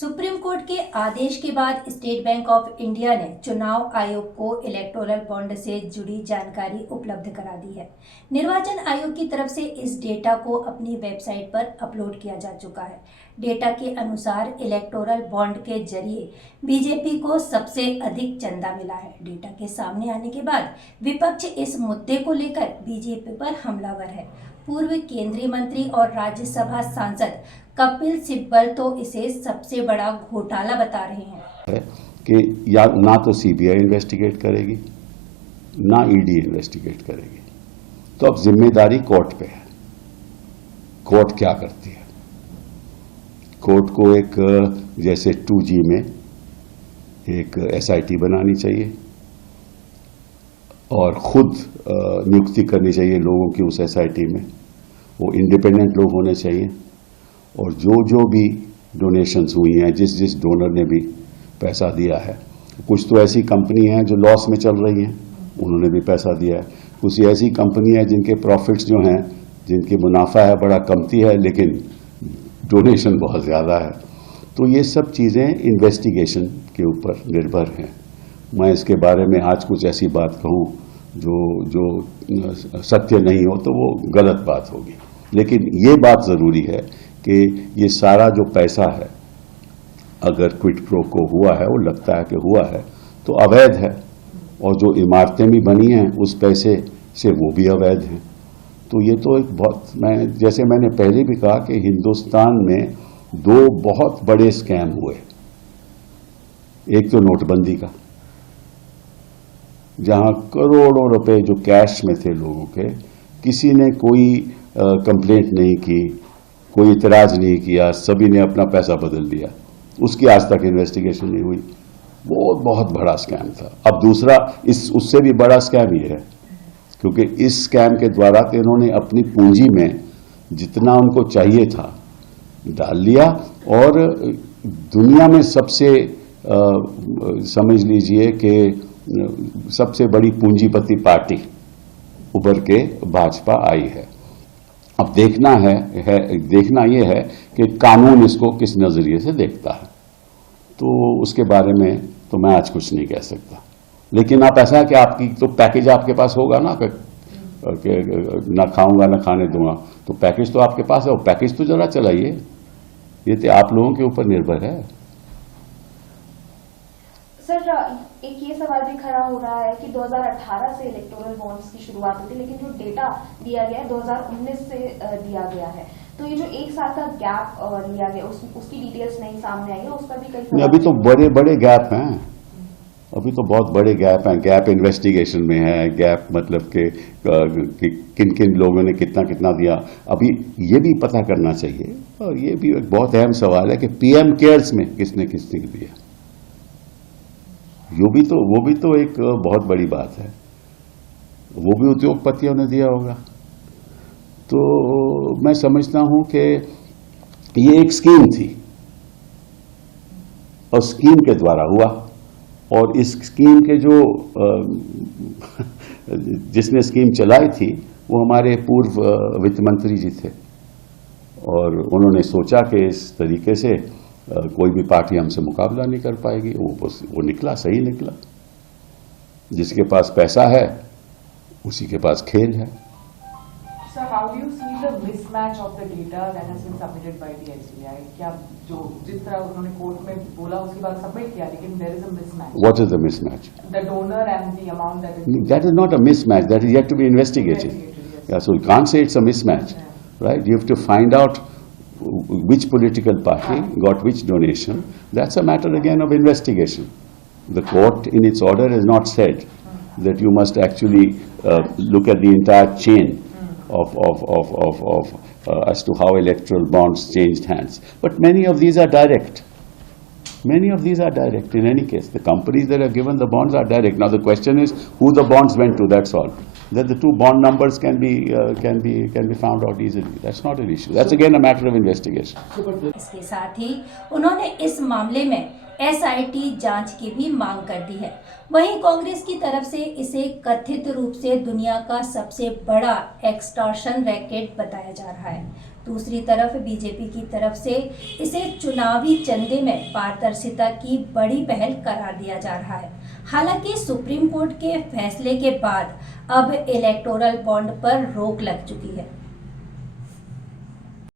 Supreme court के आदेश के बाद स्टेट बैंक ऑफ इंडिया ने चुनाव आयोग को इलेक्टोरल बॉन्ड से जुड़ी जानकारी उपलब्ध करा दी है। निर्वाचन आयोग की तरफ से इस डेटा को अपनी वेबसाइट पर अपलोड किया जा चुका है। डेटा के अनुसार इलेक्टोरल बॉन्ड के जरिए बीजेपी को सबसे अधिक चंदा मिला है। डेटा के सामने आने के बाद विपक्ष इस मुद्दे को लेकर बीजेपी पर हमलावर है। पूर्व केंद्रीय मंत्री और राज्यसभा सांसद कपिल सिब्बल तो इसे सबसे बड़ा घोटाला बता रहे हैं कि या ना तो सीबीआई इन्वेस्टिगेट करेगी ना ईडी इन्वेस्टिगेट करेगी, तो अब जिम्मेदारी कोर्ट पे है। कोर्ट क्या करती है? कोर्ट को एक जैसे 2G में एक SIT बनानी चाहिए और खुद नियुक्ति करनी चाहिए लोगों की उस SIT में। वो इंडिपेंडेंट लोग होने चाहिए और जो भी डोनेशंस हुई हैं, जिस डोनर ने भी पैसा दिया है, कुछ तो ऐसी कंपनी हैं जो लॉस में चल रही हैं, उन्होंने भी पैसा दिया है। कुछ ऐसी कंपनी है जिनके प्रॉफिट्स जो हैं, जिनकी मुनाफा है बड़ा कमती है लेकिन डोनेशन बहुत ज़्यादा है। तो ये सब चीज़ें इन्वेस्टिगेशन के ऊपर निर्भर हैं। मैं इसके बारे में आज कुछ ऐसी बात कहूँ जो सत्य नहीं हो तो वो गलत बात होगी, लेकिन ये बात ज़रूरी है कि ये सारा जो पैसा है, अगर क्विड प्रो को हुआ है, वो लगता है कि हुआ है, तो अवैध है। और जो इमारतें भी बनी हैं उस पैसे से, वो भी अवैध हैं। तो ये तो एक बहुत, जैसे मैंने पहले भी कहा कि हिंदुस्तान में 2 बहुत बड़े स्कैम हुए। एक तो नोटबंदी का, जहां करोड़ों रुपए जो कैश में थे लोगों के, किसी ने कोई कंप्लेंट नहीं की, कोई इतराज नहीं किया, सभी ने अपना पैसा बदल दिया, उसकी आज तक इन्वेस्टिगेशन नहीं हुई। वो बहुत बड़ा स्कैम था। अब दूसरा उससे भी बड़ा स्कैम ये है, क्योंकि इस स्कैम के द्वारा तो इन्होंने अपनी पूंजी में जितना उनको चाहिए था डाल लिया और दुनिया में सबसे समझ लीजिए कि सबसे बड़ी पूंजीपति पार्टी उभर के भाजपा आई है। अब देखना ये है कि कानून इसको किस नजरिए से देखता है। तो उसके बारे में तो मैं आज कुछ नहीं कह सकता, लेकिन आप ऐसा है कि आपकी तो पैकेज आपके पास होगा ना, कि ना खाऊंगा ना खाने दूंगा, तो पैकेज तो आपके पास है, वो पैकेज तो जरा चलाइए। ये तो आप लोगों के ऊपर निर्भर है। सर, एक ये सवाल भी खड़ा हो रहा है कि 2018 से इलेक्टोरल बॉन्ड्स की शुरुआत हुई थी, लेकिन जो डेटा दिया गया है 2019 से दिया गया है। तो ये जो 1 साल का गैप लिया गया, उसकी डिटेल्स नहीं सामने आई है, उस पर भी कई अभी तो बड़े गैप हैं। अभी तो बहुत बड़े गैप हैं। गैप इन्वेस्टिगेशन में है, गैप मतलब कि किन किन लोगों ने कितना कितना दिया। अभी ये भी पता करना चाहिए, और ये भी एक बहुत अहम सवाल है कि PM केयर्स में किसने किसने दिया। वो भी तो एक बहुत बड़ी बात है। वो भी उद्योगपतियों ने दिया होगा। तो मैं समझता हूं कि ये एक स्कीम थी और स्कीम के द्वारा हुआ, और इस स्कीम के जो जिसने स्कीम चलाई थी वो हमारे पूर्व वित्त मंत्री जी थे, और उन्होंने सोचा कि इस तरीके से कोई भी पार्टी हमसे मुकाबला नहीं कर पाएगी। वो निकला, सही निकला। जिसके पास पैसा है उसी के पास खेल है। Sir, how do you see the mismatch of the data that has been submitted by the SBI? क्या जो जिस तरह उन्होंने कोर्ट में बोला उसके बाद सबमिट किया, लेकिन there is a mismatch. What is the mismatch? The donor and the amount that is. That is not a mismatch. That is yet to be investigated. Yes. Yeah, so you can't say it's a mismatch, right? You have to find out which political party got which donation. That's a matter again of investigation. The court in its order has not said that you must actually look at the entire chain of as to how electoral bonds changed hands. But many of these are direct. Many of these are direct in any case. The companies that are given the bonds are direct. Now the question is who the bonds went to, that's all. That the 2 bond numbers can be found out easily. That's not an issue. That's again a matter of investigation. इसके साथ ही उन्होंने इस मामले में SIT जांच की भी मांग कर दी है। वहीं कांग्रेस की तरफ से इसे कथित रूप से दुनिया का सबसे बड़ा एक्सटॉर्शन रैकेट बताया जा रहा है। दूसरी तरफ बीजेपी की तरफ से इसे चुनावी चंदे में पारदर्शिता की बड़ी पहल करार दिया जा रहा है। हालांकि सुप्रीम कोर्ट के फैसले के बाद अब इलेक्टोरल बॉन्ड पर रोक लग चुकी है।